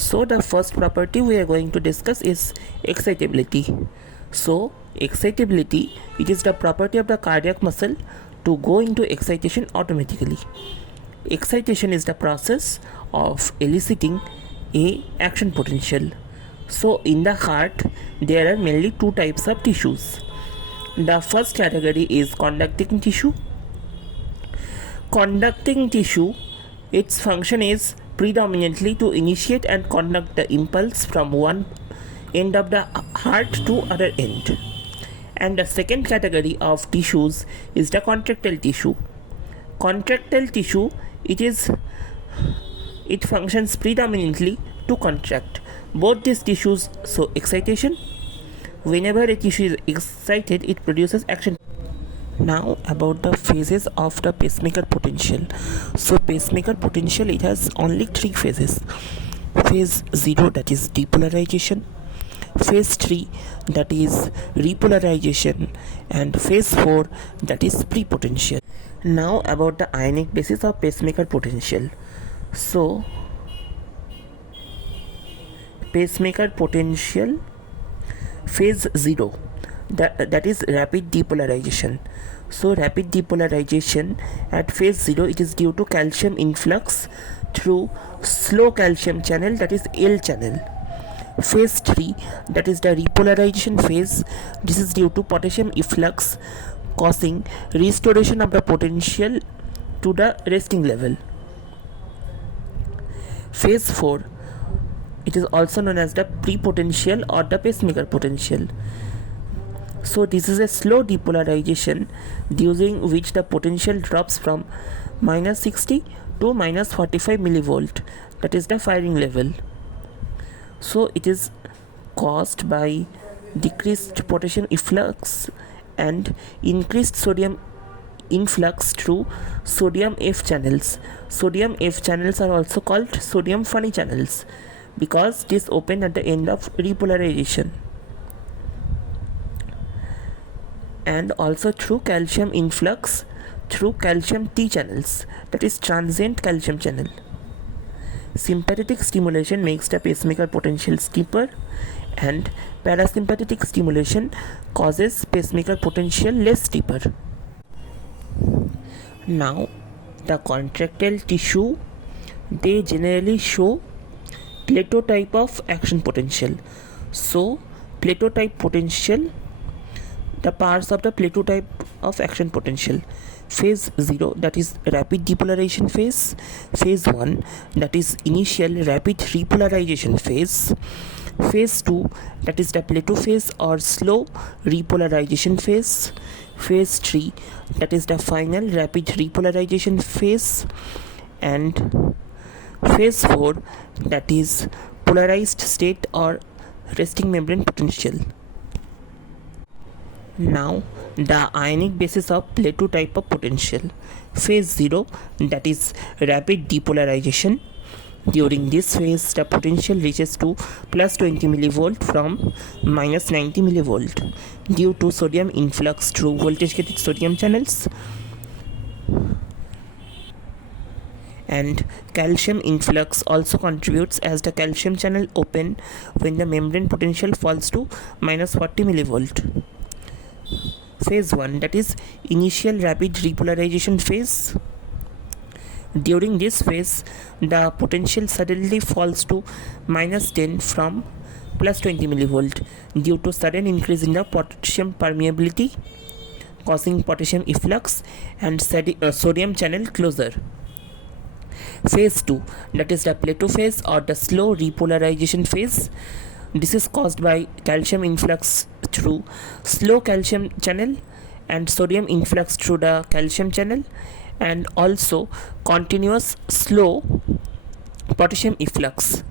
So the first property we are going to discuss is excitability. So excitability, it is the property of the cardiac muscle to go into excitation automatically. Excitation is the process of eliciting a action potential. So in the heart there are mainly two types of tissues. The first category is conducting tissue. Conducting tissue, its function is predominantly to initiate and conduct the impulse from one end of the heart to other end. And the second category of tissues is the contractile tissue. Contractile tissue, it functions predominantly to contract. Both these tissues show excitation. Whenever a tissue is excited, it produces action. Now about the phases of the pacemaker potential. So pacemaker potential, it has only three phases. Phase 0, that is depolarization. Phase 3, that is repolarization, and phase 4, that is prepotential. Now about the ionic basis of pacemaker potential. So pacemaker potential, phase 0, that is rapid depolarization. So rapid depolarization at phase 0, it is due to calcium influx through slow calcium channel, that is L channel. Phase 3, that is the repolarization phase. This is due to potassium efflux causing restoration of the potential to the resting level. Phase 4, it is also known as the prepotential or the pacemaker potential. So this is a slow depolarization during which the potential drops from -60 to -45 millivolt, that is the firing level. So it is caused by decreased potassium efflux and increased sodium influx through sodium F channels. Sodium F channels are also called sodium funny channels because this open at the end of repolarization. And also through calcium influx through calcium T channels, that is transient calcium channel. Sympathetic stimulation makes the pacemaker potential steeper, and parasympathetic stimulation causes pacemaker potential less steeper. Now the contractile tissue, they generally show plateau type of action potential. So plateau type potential, the parts of the plateau type of action potential. Phase 0, that is rapid depolarization phase. Phase 1, that is initial rapid repolarization phase. Phase 2, that is the plateau phase or slow repolarization phase. Phase 3, that is the final rapid repolarization phase. And phase 4, that is polarized state or resting membrane potential. Now the ionic basis of plateau type of potential. Phase 0, that is rapid depolarization. During this phase, the potential reaches to +20 millivolt from -90 millivolt due to sodium influx through voltage gated sodium channels and calcium influx also contributes as the calcium channel open when the membrane potential falls to -40 millivolt. Phase 1, that is initial rapid repolarization phase. During this phase, the potential suddenly falls to -10 from +20 millivolt due to sudden increase in the potassium permeability causing potassium efflux and sodium channel closure. Phase 2, that is the plateau phase or the slow repolarization phase. This is caused by calcium influx through slow calcium channel and sodium influx through the calcium channel, and also continuous slow potassium efflux.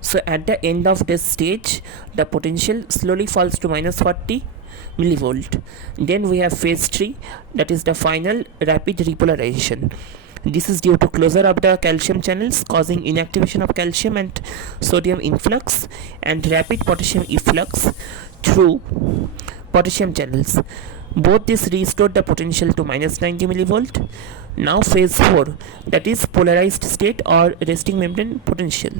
So at the end of this stage, the potential slowly falls to -40 millivolt. Then we have phase 3, that is the final rapid repolarization. This is due to closure of the calcium channels causing inactivation of calcium and sodium influx and rapid potassium efflux through potassium channels. Both these restored the potential to minus 90 millivolt. Now phase 4, that is polarized state or resting membrane potential.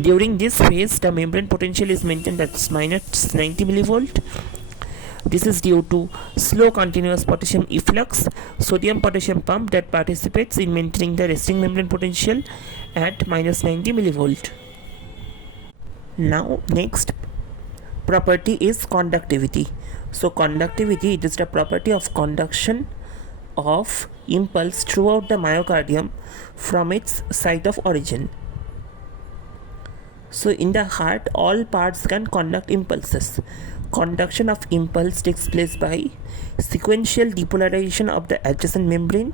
During this phase, the membrane potential is maintained at minus 90 millivolt. This is due to slow continuous potassium efflux sodium potassium pump that participates in maintaining the resting membrane potential at minus 90 millivolt. Now next property is conductivity. So conductivity, it is the property of conduction of impulse throughout the myocardium from its site of origin. So in the heart, all parts can conduct impulses. Conduction of impulse takes place by sequential depolarization of the adjacent membrane.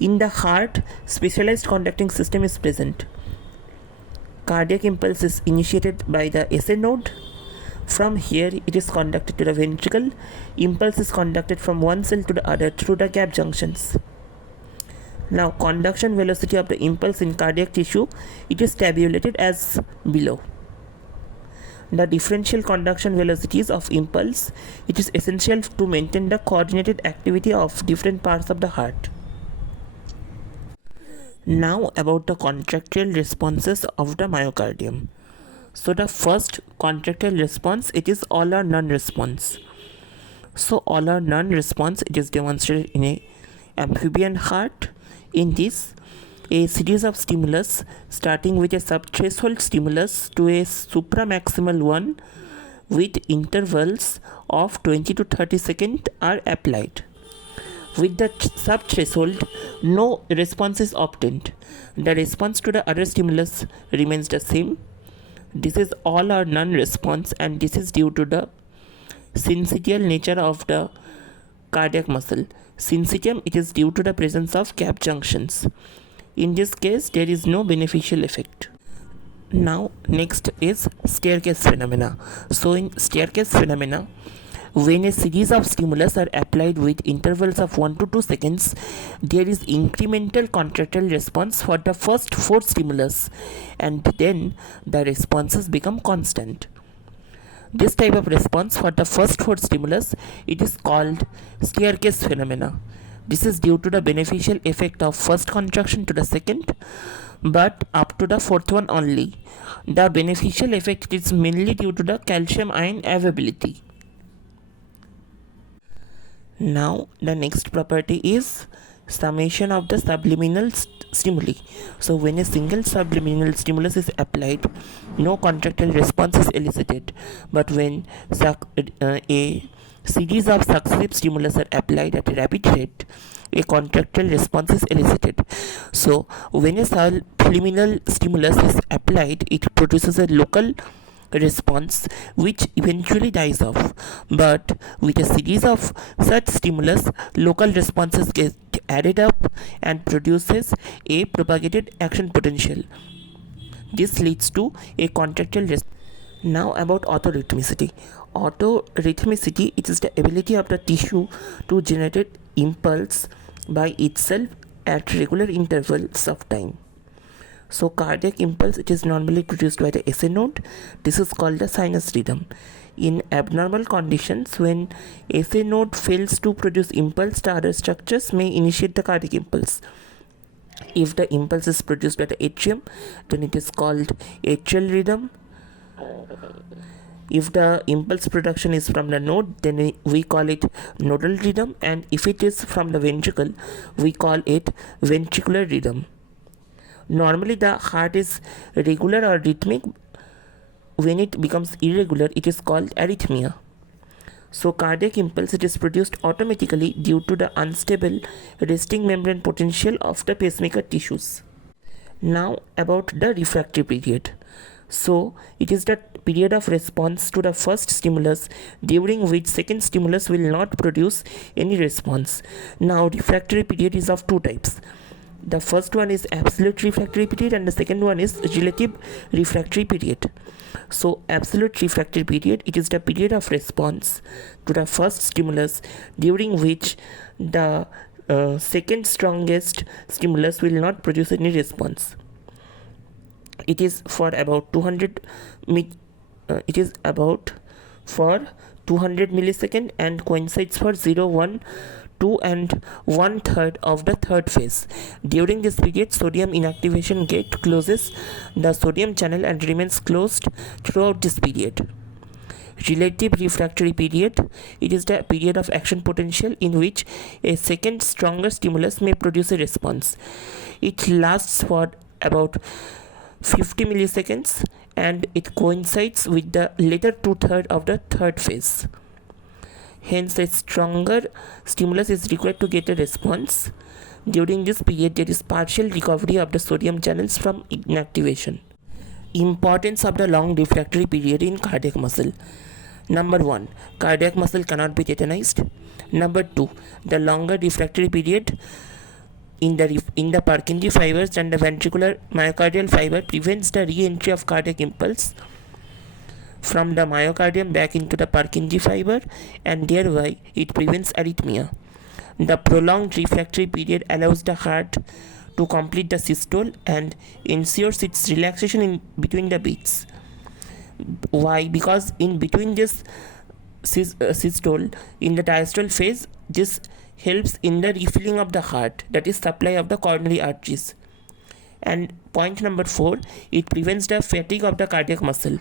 In the heart, specialized conducting system is present. Cardiac impulse is initiated by the SA node. From here, it is conducted to the ventricle. Impulse is conducted from one cell to the other through the gap junctions. Now, conduction velocity of the impulse in cardiac tissue, it is tabulated as below. The differential conduction velocities of impulse, it is essential to maintain the coordinated activity of different parts of the heart. Now about the contractile responses of the myocardium. So the first contractile response, it is all or none response. So all or none response, it is demonstrated in a amphibian heart. In this, a series of stimulus starting with a subthreshold stimulus to a supramaximal one with intervals of 20 to 30 seconds are applied. With the subthreshold, no response is obtained. The response to the other stimulus remains the same. This is all or none response, and this is due to the syncytial nature of the cardiac muscle. Syncytium, it is due to the presence of gap junctions. In this case, there is no beneficial effect. Now, next is staircase phenomena. So, in staircase phenomena, when a series of stimulus are applied with intervals of 1 to 2 seconds, there is incremental contractile response for the first 4 stimulus, and then the responses become constant. This type of response for the first 4 stimulus, it is called staircase phenomena. This is due to the beneficial effect of first contraction to the second, but up to the fourth one only. The beneficial effect is mainly due to the calcium ion availability. Now the next property is summation of the subliminal stimuli. So when a single subliminal stimulus is applied, no contractile response is elicited, but when a series of successive stimulus are applied at a rapid rate, a contractile response is elicited. So when a subliminal stimulus is applied, it produces a local response which eventually dies off, but with a series of such stimulus, local responses get added up and produces a propagated action potential. This leads to a contractile response. Now about autorhythmicity. Autorhythmicity, it is the ability of the tissue to generate impulse by itself at regular intervals of time. So cardiac impulse, it is normally produced by the SA node. This is called the sinus rhythm. In abnormal conditions, when SA node fails to produce impulse, the other structures may initiate the cardiac impulse. If the impulse is produced by the atrium, then it is called atrial rhythm. If the impulse production is from the node, then we call it nodal rhythm, and if it is from the ventricle, we call it ventricular rhythm. Normally the heart is regular or rhythmic. When it becomes irregular, it is called arrhythmia. So cardiac impulse, it is produced automatically due to the unstable resting membrane potential of the pacemaker tissues. Now about the refractory period. So it is the period of response to the first stimulus during which second stimulus will not produce any response. Now refractory period is of two types. The first one is absolute refractory period and the second one is relative refractory period. So absolute refractory period, it is the period of response to the first stimulus during which the second strongest stimulus will not produce any response. It is for about 200 200 millisecond and coincides for 0, 1, 2 and 1/3 of the third phase. During this period, sodium inactivation gate closes the sodium channel and remains closed throughout this period. Relative refractory period. It is the period of action potential in which a second stronger stimulus may produce a response. It lasts for about 50 milliseconds and it coincides with the later 2/3 of the third phase. Hence, a stronger stimulus is required to get a response. During this period, there is partial recovery of the sodium channels from inactivation. Importance of the long refractory period in cardiac muscle. Number 1. Cardiac muscle cannot be tetanized. Number 2. The longer refractory period in the Purkinje fibers and the ventricular myocardial fiber prevents the re-entry of cardiac impulse from the myocardium back into the Purkinje fiber, and thereby it prevents arrhythmia. The prolonged refractory period allows the heart to complete the systole and ensures its relaxation in between the beats. Why? Because in between this systole, in the diastole phase, this helps in the refilling of the heart, that is supply of the coronary arteries. And point number 4, it prevents the fatigue of the cardiac muscle.